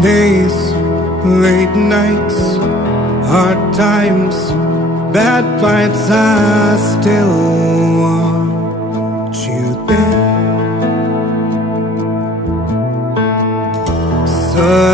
days, late nights, hard times, bad fights, I still